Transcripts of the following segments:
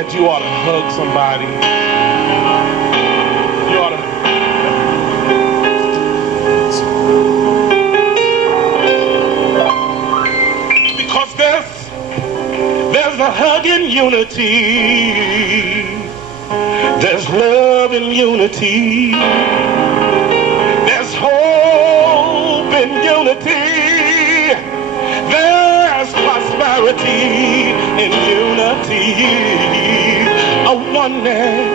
that you ought to hug somebody. You ought to. Because there's a hug in unity. There's love in unity. There's hope in unity. There's prosperity in unity. A oneness.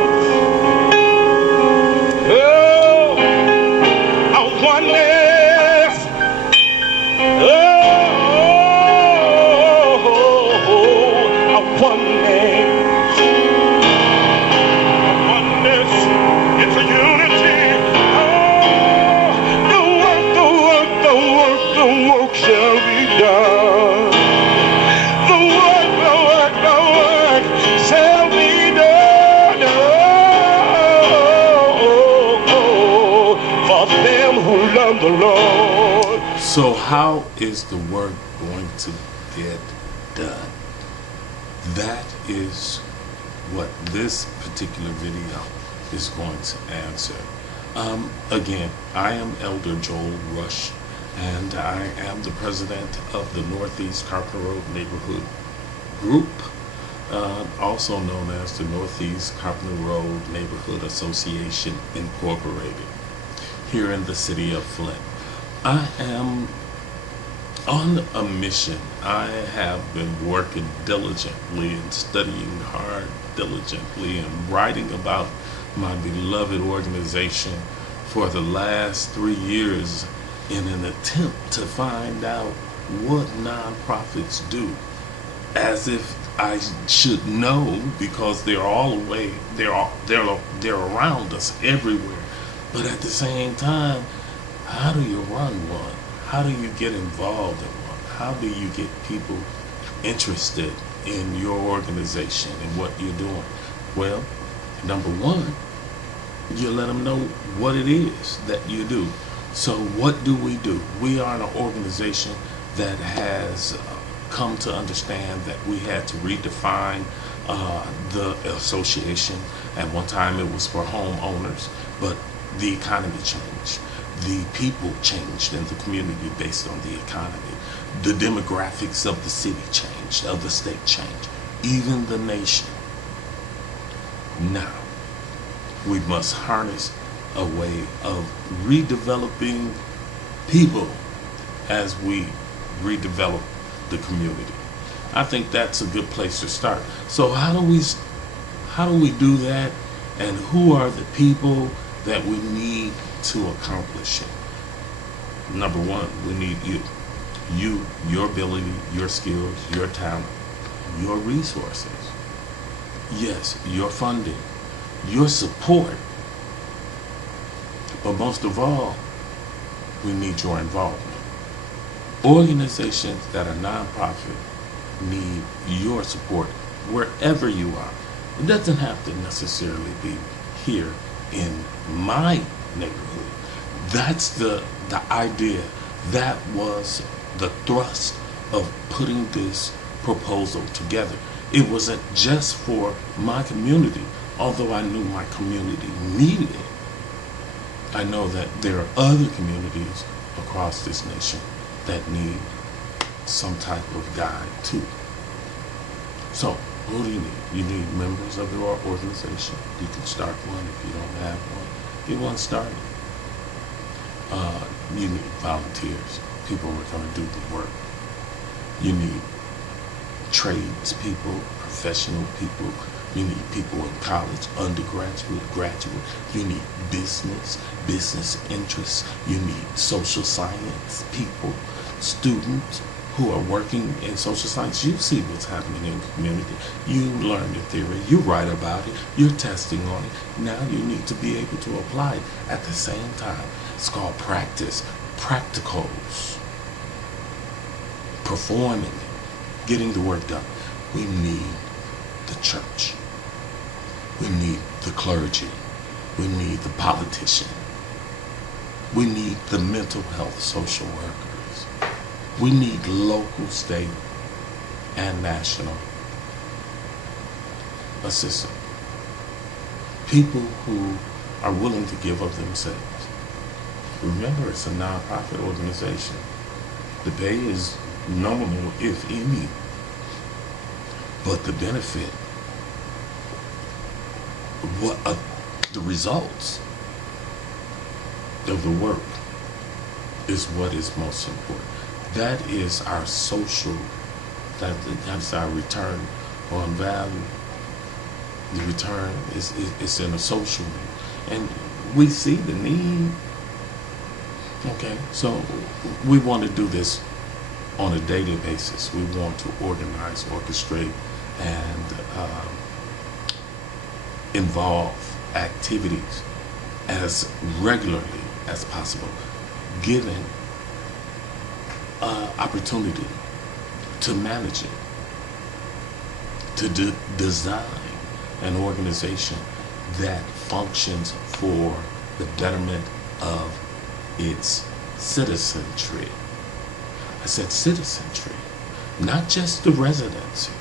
Oh, a oneness. Oh, a oneness. It's a unity. Oh, the work shall be done. The work shall be done. Oh, for them who love the Lord. So how is the work going to get done? That is what this particular video is going to answer. Again, I am Elder Joel Rush, and I am the president of the Northeast Carpenter Road Neighborhood Group, also known as the Northeast Carpenter Road Neighborhood Association Incorporated, here in the city of Flint. I am on a mission. I have been working diligently and studying hard diligently and writing about my beloved organization for the last 3 years in an attempt to find out what nonprofits do, as if I should know, because they're all away, they're around us everywhere. But at the same time, how do you run one? How do you get involved in one? How do you get people interested in your organization and what you're doing? Well, number one, you let them know what it is that you do. So what do? We are an organization that has come to understand that we had to redefine the association. At one time it was for homeowners, but the economy changed. The people changed in the community based on the economy. The demographics of the city changed, of the state changed, even the nation. Now, we must harness a way of redeveloping people as we redevelop the community. I think that's a good place to start. So how do we do that, and who are the people that we need to accomplish it? Number one, we need you, your ability, your skills, your talent, your resources. Yes, your funding, your support. But most of all, we need your involvement. Organizations that are nonprofit need your support wherever you are. It doesn't have to necessarily be here in my neighborhood. That's the idea. That was the thrust of putting this proposal together. It wasn't just for my community, although I knew my community needed it. I know that there are other communities across this nation that need some type of guide too. So, who do you need? You need members of your organization. You can start one if you don't have one. Get one started. You need volunteers, people who are going to do the work. You need tradespeople, professional people. You need people in college, undergraduate, graduate. You need business interests. You need social science people, students who are working in social science. You see what's happening in the community. You learn the theory. You write about it. You're testing on it. Now you need to be able to apply it at the same time. It's called practice, practicals, performing it, getting the work done. We need the church. We need the clergy. We need the politician. We need the mental health social workers. We need local, state, and national assistant. People who are willing to give of themselves. Remember, it's a nonprofit organization. The pay is nominal, if any, but the benefit, the results of the work is what is most important. That is our social, that's our return on value. The return is in a social need. And we see the need. Okay, so we want to do this on a daily basis. We want to organize, orchestrate, and involve activities as regularly as possible, given opportunity to manage it, to design an organization that functions for the betterment of its citizenry. I said citizenry, not just the residency.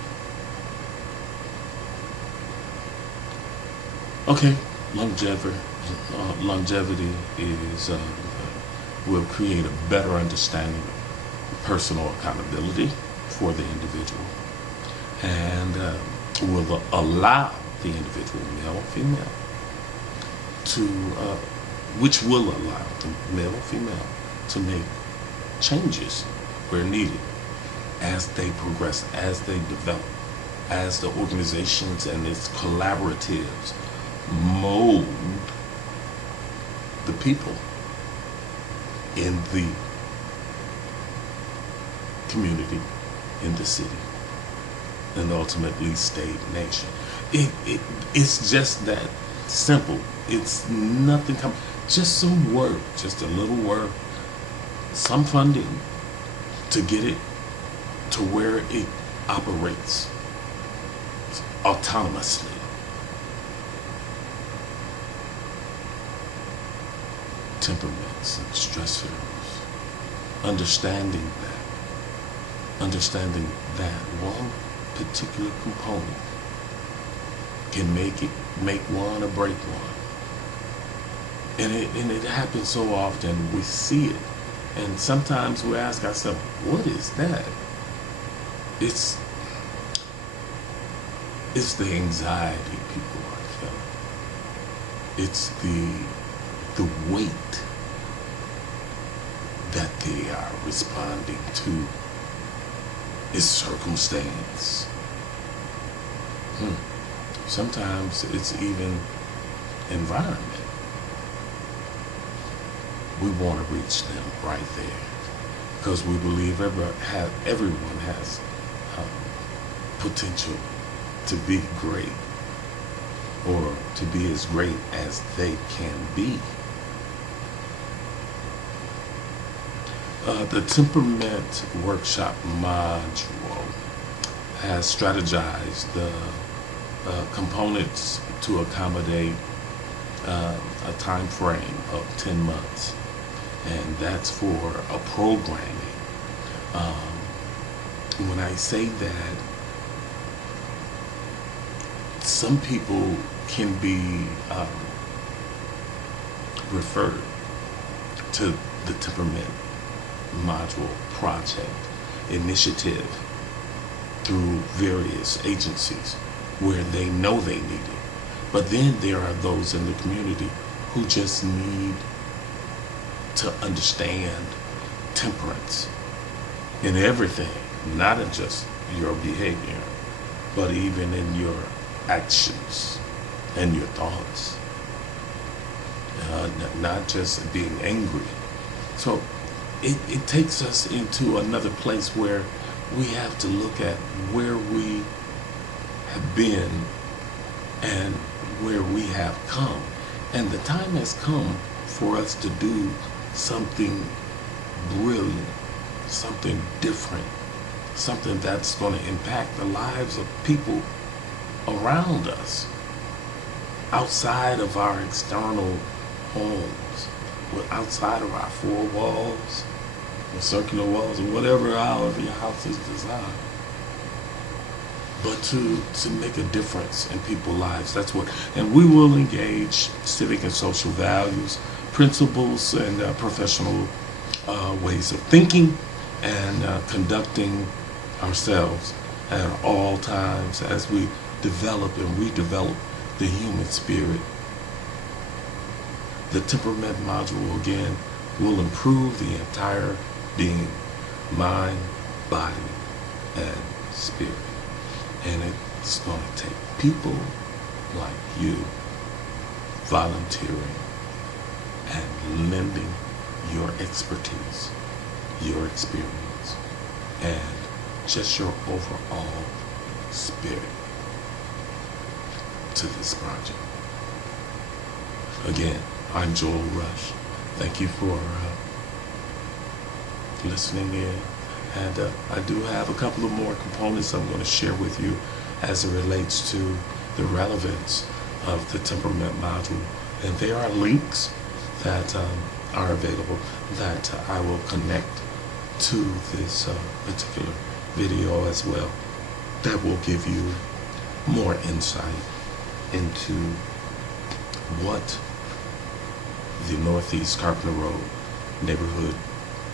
Okay, longevity is will create a better understanding of personal accountability for the individual, and will allow the individual, male or female, to which will allow the male or female to make changes where needed as they progress, as they develop, as the organizations and its collaboratives mold the people in the community, in the city, and ultimately state, nation. It's just that simple. It's nothing, just some work, just a little work, some funding to get it to where it operates autonomously. Temperaments and stressors, understanding that one particular component can make one or break one. And it happens so often, we see it. And sometimes we ask ourselves, what is that? It's the anxiety people are feeling. It's the weight that they are responding to is circumstance. Sometimes it's even environment. We want to reach them right there because we believe everyone has potential to be great or to be as great as they can be. The Temperament Workshop module has strategized the components to accommodate a time frame of 10 months, and that's for a programming. When I say that, some people can be referred to the Temperament Module project initiative through various agencies where they know they need it. But then there are those in the community who just need to understand temperance in everything, not in just your behavior, but even in your actions and your thoughts, not just being angry. So it takes us into another place where we have to look at where we have been and where we have come. And the time has come for us to do something brilliant, something different, something that's going to impact the lives of people around us, outside of our external homes, outside of our four walls, or circular walls, or whatever, however your house is designed. but to make a difference in people's lives. That's what, and we will engage civic and social values, principles, and professional ways of thinking and conducting ourselves at all times as we develop and redevelop the human spirit. The temperament module, again, will improve the entire being, mind, body, and spirit. And it's going to take people like you volunteering and lending your expertise, your experience, and just your overall spirit to this project. Again, I'm Joel Rush. Thank you for listening in. And I do have a couple of more components I'm going to share with you as it relates to the relevance of the temperament module. And there are links that are available that I will connect to this particular video as well, that will give you more insight into what the Northeast Carpenter Road Neighborhood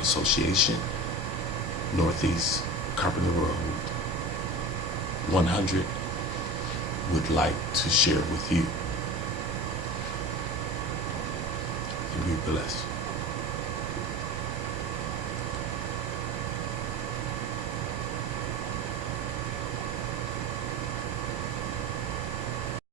Association, Northeast Carpenter Road 100 would like to share with you. You be blessed.